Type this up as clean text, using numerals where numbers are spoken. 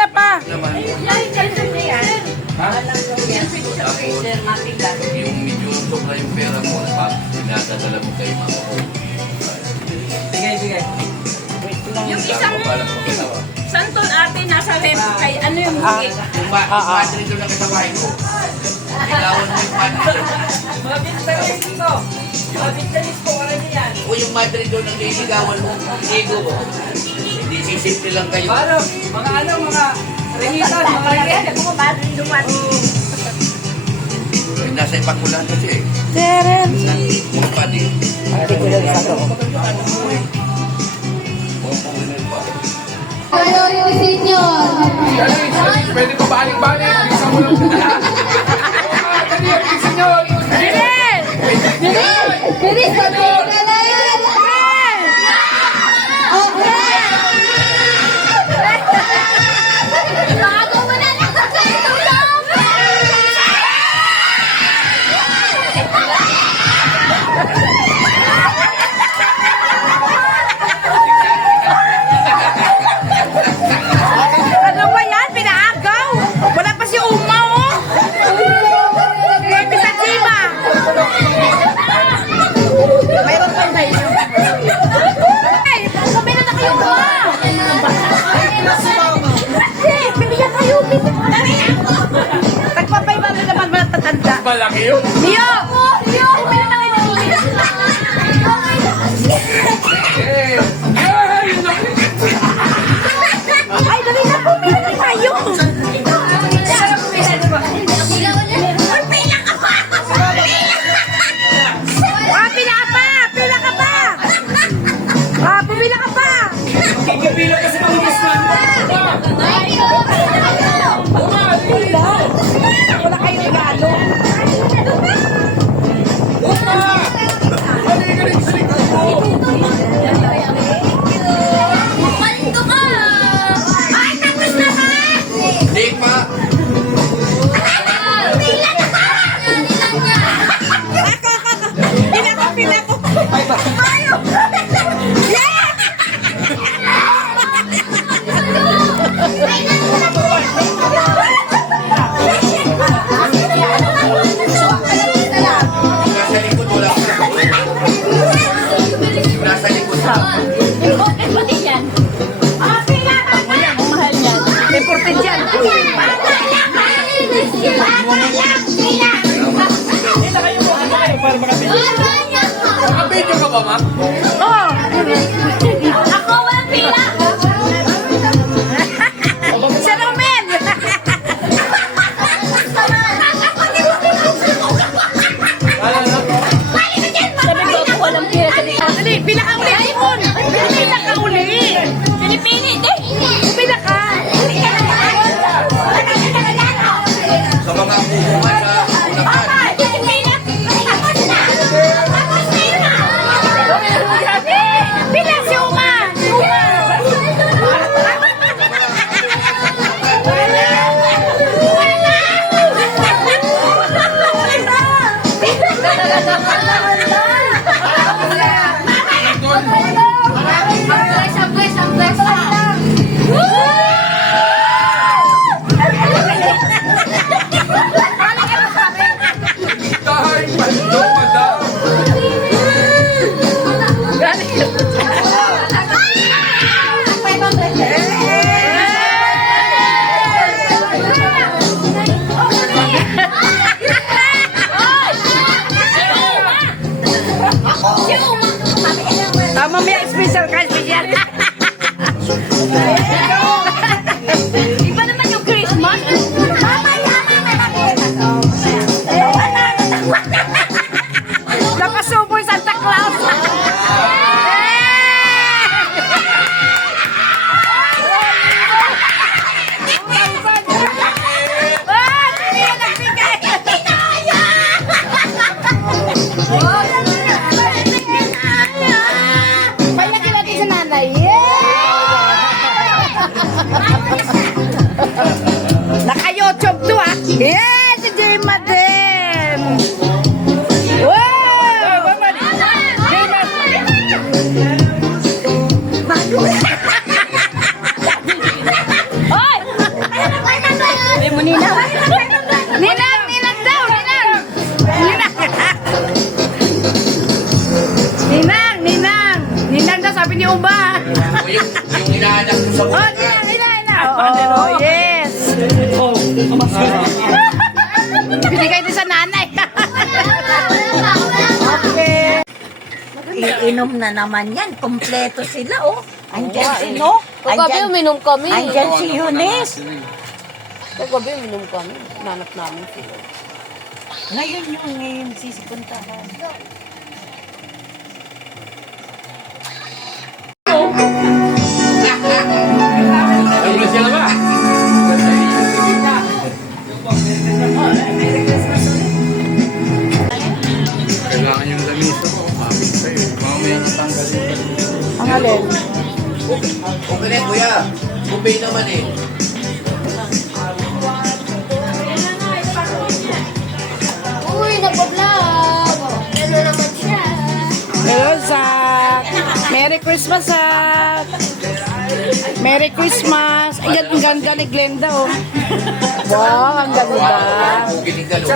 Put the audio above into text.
na pa. Naman. Yung medyo sobra yung pera mo, pinadadala mo kay mama ko. Bigay. Yung isang Balak mo ginawa. santol ate nasa rep kay ano yung higit. Yung padre doon ang kasabahay ko. Kailangan mo yung padre. O yung madre doon ang liligawan mo. Ego mo. Hindi sisimple lang kayo. Paano? Mga ringitan, mga ringitan. Nasa ipakulan kasi eh. Teren. Yung padi. Priority senior. Pwede pa balik-balik. Isa mo lang. Isa nyo. Teren! Bilis, sabihin ka na yan. Okay. Bago mo na nakakatulog. Ano ba yan? Pinaagaw! Wala pa si Uma, oh! Pwede sa Chiba! Mayroon pang tayo. Ay! Kumila na kayo ba? Bibigyan kayo! Tagpapay ba naman matatanda? Malaki yun. Mio! Mio! Kumila na kayo! Ay, dali na! Kumila na tayo! Pila ka pa! Pila ka pa! Pumila ka pa! Kikipila kasi ng Guzman. Wala kayo regalo. Paldo ka. Ay, tapos na ba? Hindi pa. Pila na ka. Nilang niya. Pila ko! Ayaw. Nasa likod wala ka. Nasa likod ka. Important yan. Nakapidyo ka ba, ma? Oh! Ako walang pila. Si Romel! Dali, pila ka uli! Pila ka uli! Pila ka! Sa mga pupuan sa unapan. Pila si Uma! Si Uma! Tahay, paldo, madam. Mamaya special ka, special. Iba naman yung Christmas. Napasuboy Santa Claus. Payakin natin sa nanay. Naka-YouTube to ah. Yes, si Jema din. Wow! Hoy! Binigay din sa nanay. Okay. Iinom na naman yan. Kompleto sila, oh. Andyan si Kagabi uminom kami. Andyan si Eunice. Kagabi uminom kami. Nanap namin sila. Ngayon sisipuntahan. Alam mo sila ba? Kailangan yung lamisa mo. Mabig sa'yo. Mamaya tanggal yung Ang alin? Okay na, kuya. Bumay naman eh. Uy, nagpa-vlog. Ano naman siya? Hello, Zach. Merry Christmas, Zach. Merry Christmas. Ay, ang ganda ni Glenda, oh. Wow, ang ganda. Wow, ginig ka, no?